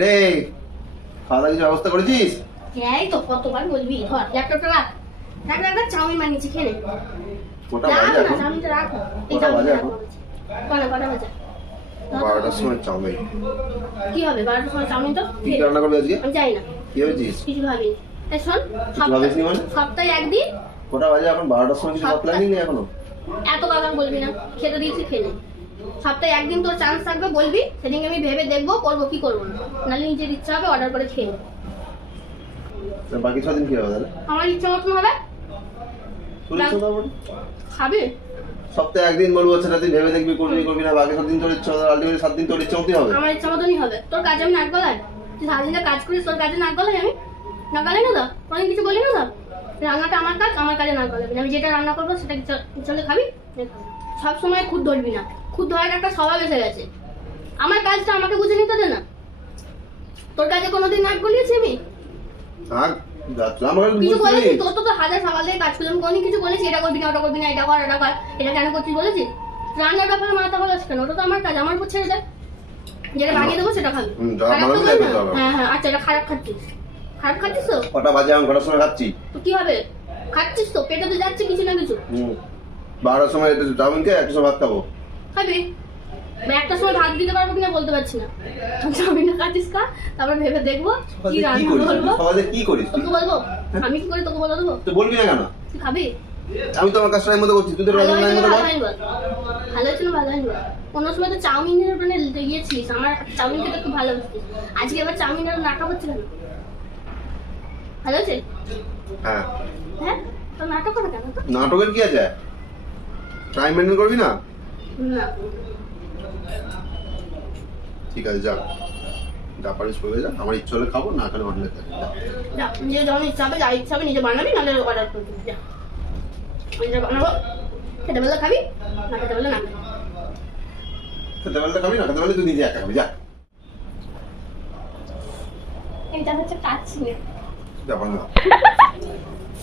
রে খাওয়া দাওয়া কিছু ব্যবস্থা করেছিস? এই তো কতবার বলবি, ধর ল্যাপটপটা রাখ। রাখ চাউমিন বানিয়েছি, খেয়ে নে। কটা না বাজে এখন? চাউমিনটা রাখ। এই কটা বাজে চাউমিনটা এখন? কটা বাজে? 12টার সময় চাউমিন। কি হবে 12টার সময় চাউমিন? তো কি রান্না করবে আজকে? আমি জানি না, কি হয়েছিস? কিছু ভাবিনি। এই শোন, ভাবিসনি মানে? সপ্তাহে একদিন। কটা বাজে এখন? 12টার সময় কিছু প্ল্যানিং নেই এখনো? এত কথা বলবি না, খেতে দিয়েছি খেয়ে নে। সপ্তাহে একদিন তোর চান্স থাকবে, বলবি, সেদিনকে আমি ভেবে দেখবো করবো কি করবো না। নাহলে নিজের ইচ্ছা হবে অর্ডার করে খেয়ে নেবো। বাকি 6 দিন কি হবে তাহলে? আমার ইচ্ছা মতন হবে। তোর ইচ্ছা তো হবে। খাবি? সপ্তাহে একদিন বলবো, সেটা তুই ভেবে দেখবি করবি না, বাকি 7 দিন তোর ইচ্ছা হবে। আলটিমেটলি 7 দিন তোর ইচ্ছা মতোই হবে। আমার ইচ্ছা মতনই হবে। তোর কাজে আমি নাক গলাই? তুই সারাদিন কাজ করিস, তোর কাজে নাক গলাই আমি? নাক গলাই না তো? অনেক কিছু বলি না তো? রান্নাটা আমার কাজ, আমার কাজে নাক গলাবি না। আমি যেটা রান্না করবো সেটা চলে খাবি। সব সময় খুদ ধরবি না, খুদ ধরার একটা স্বভাব এসে গেছে। আমার কাজটা আমাকে বুঝে নিতে দে না। তোর কাজে কোনোদিন নাক গলিয়েছি আমি? আর আমার কিছু বলেছি? তোর তো হাজার সকাল থেকে কাজ করলাম, কোনো কিছু বলেছি এটা করবি না, ওটা করবি না, এটা কর এটা কর, এটা কেন করছিস বলেছি? রান্নার ব্যাপারে মাথা বলাস কেন? ওটা তো আমার কাজ, আমার উপর ছেড়ে দে। যেটা বানিয়ে দেবো সেটা খাবি। হ্যাঁ আচ্ছা, এটা খারাপ খাচ্ছিস তো? কটা বাজে এখন? কটার সময় খাচ্ছি? তো কি হবে? খাচ্ছিস তো, পেটে তো যাচ্ছে কিছু না কিছু। 12টার সময় চাউমিন খেয়ে 1টার সময় ভাত খাবো। খাবি? একটা সময় ভাত দিতে পারবো কিনা বলতে পারছি না। চাউমিনটা খাচ্ছিস খা, তারপর ভেবে দেখবো কি রান্না করবো। সকালে কি করিস? তোকে বলবো আমি কি করি, তোকে বলে দেবো। তো বলবি না কেন? তুই খাবি? আমি তো আমার কাজটা টাইম মতো করছি, তুই তো ভালো টাইম হয়েছে মতো না কর। ভালো হয়নি বল? ভালো হয়েছে না ভালো হয়নি বল? কোনো সময় তো চাউমিনের ওখানে গিয়েছিলিস, আমার চাউমিন খেতে খুব ভালোবাসতিস। আজকে আবার চাউমিন আর নাটক হচ্ছে কেন? ভালো হয়েছে? হ্যাঁ। হ্যাঁ, তো নাটক করে কেন? তো নাটকের কি আছে? টাইম মেনটেন করবি না? না, ঠিক আছে, যা পারিস করে যা। আমার ইচ্ছা হলে খাবো, না খেলে বানালে থাকবে। যা, নিজে যখন ইচ্ছা হবে, যা ইচ্ছা হবে নিজে বানাবি, নাহলে অর্ডার করবি। যা, নিজে বানাবো। খেতে বললে খাবি, না খেতে বললে না খাবি। খেতে পারলে খাবি, না খেতে পারলে তুই নিজে একা খাবি। যা এটা হচ্ছে কাজ ছিল। যা বানা।